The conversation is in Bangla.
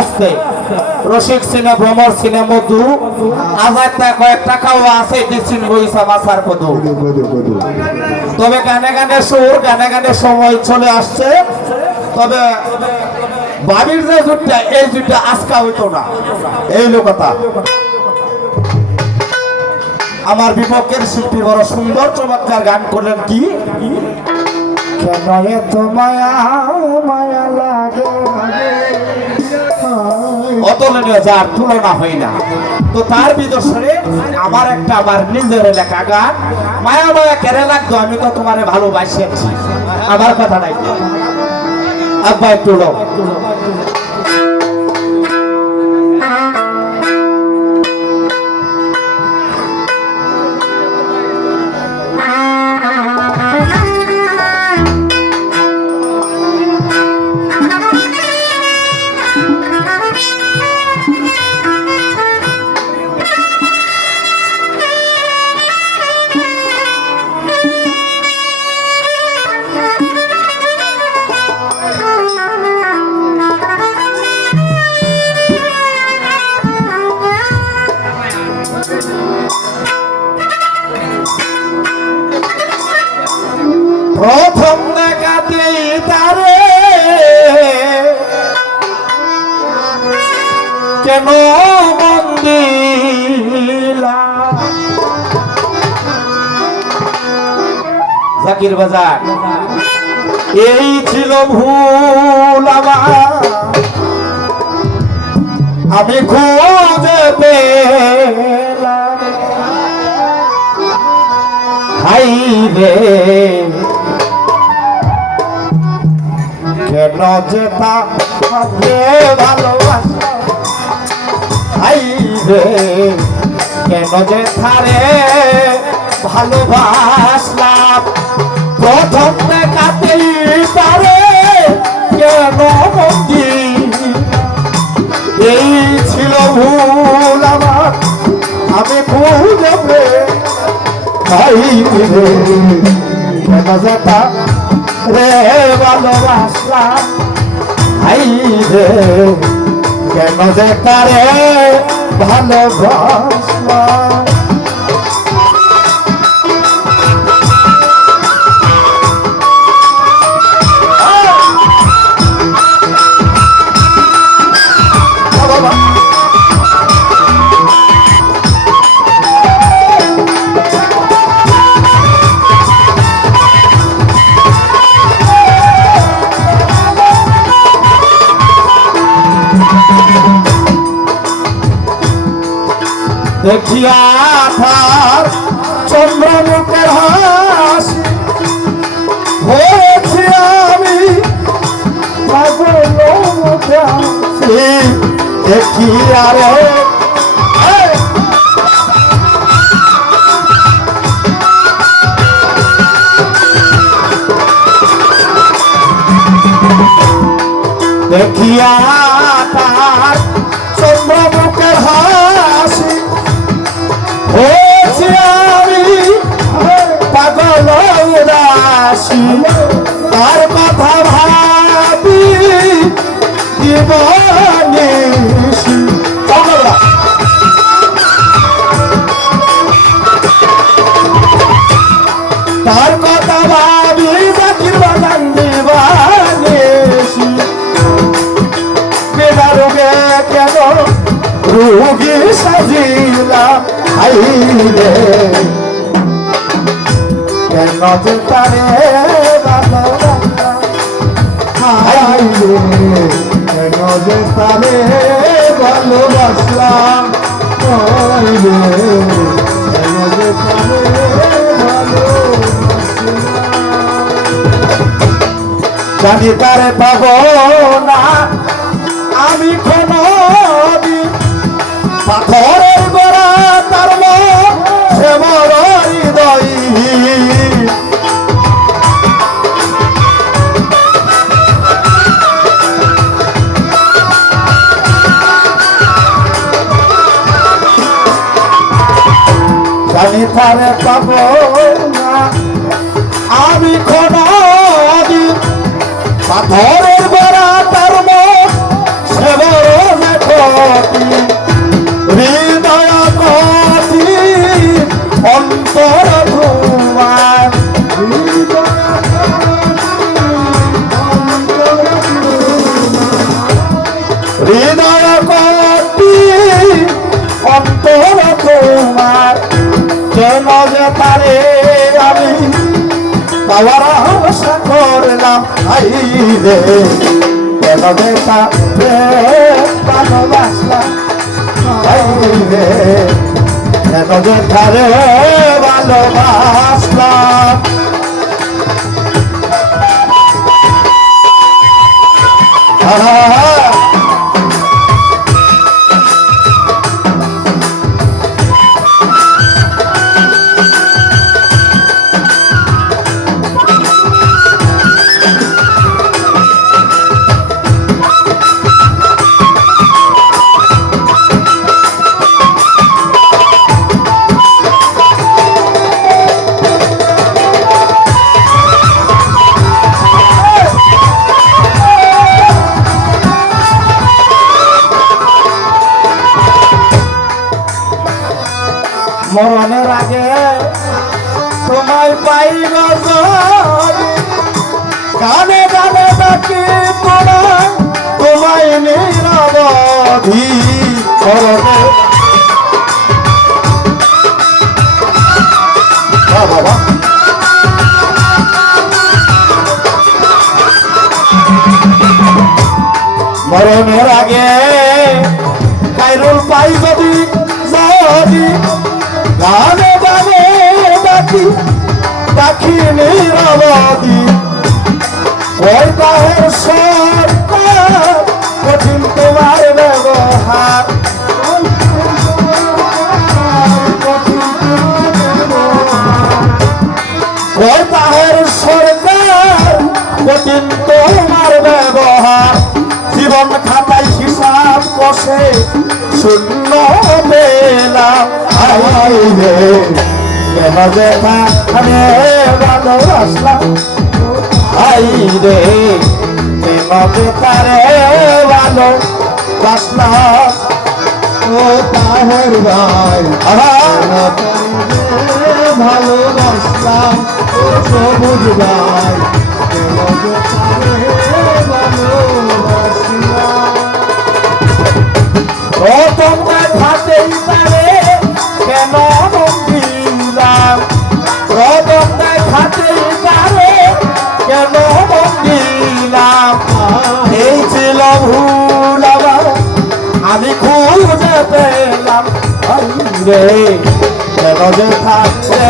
আসছে। সিনে, ভ্রমর সিনে, মধু। টাকা কয়েক টাকাও আছে বইসা মধু তবে গানে গানে সুর, গানে গানে সময় চলে আসছে। তবে বাবির যে জুটটা, এই জুটটা আজকা হইতো না। এই লোকতা আমার বিপক্ষের শিল্পী বড় সুন্দর চমৎকার গান করলেন কি? কেন এত মায়া মায়া লাগে অতুলনীয় যার তুলনা হয় না। তো তার বিদর্শনে আমার একটা আমার নিজের লেখা গান মায়া মায়া, কেড়ে লাগতো? আমি তো তোমারে ভালোবাসি। আমার কথা নাই। আব্বা, একটু প্রথম দেখাতে তারে। কেন মন্দিলা? জাকির বাজার, এই ছিল ভুল আমার। আমি খুঁজে পেলাম। হাই রে। যে তাকে ভালোবাসা। হাই রে, কেন যে থারে ভালোবাসলাম? প্রথম দেখাতেই পারে কেন বন্দি এই ছিল ভুল আমার, আমি ভুল যাবে ভাই রে, কেন রে ভালোবাসলাম ভাই রে কেন যে তারে ভালোবাসলাম দেখিয়া তার চন্দ্রমুখের হাসি। হয়েছি আমি দেখিয়া রে! দেখিয়া তার রোগে সাজিলা আইলে কেন তারে আইলে কেন যে তারে ভালোবাসলাম। আইলে কেন যে তারে জানি তারে পাবো না আমি তারে পাব না। আমি খোদাদি পাথরের বেড়া তার সেবরণে ক্ষতি হৃদয় ক্ষতি অন্তর ভুয়ার হৃদয় ক্ষতি অন্তর তোমার কেন যে তারে আমি, পাওয়ার আশা করলাম, আই রে। কেন যে তারে ভালোবাসলাম, আই রে। মরণের আগে তোমায় পাইব যদি গানে গানে ডাকি তোরা তোমায় নিরবধি মরণে বাহ, বাহ, বাহ। মরণের আগে কাইরুল পাই যদি গানে গানে ডাকি ডাকি নিরবধি ওই বাহের কঠিন তোমার ব্যবহার। তোমার ব্যবহার। জীবন খাতায় হিসাব কষে, শূন্য যে আমি ভালোবাসলাম আই রে যে তারে ভালোবাসলাম ও তাহের ভাই ভালোবাসলাম ও সবুজ ভাই পেলাম। রে কেন যে থাকতে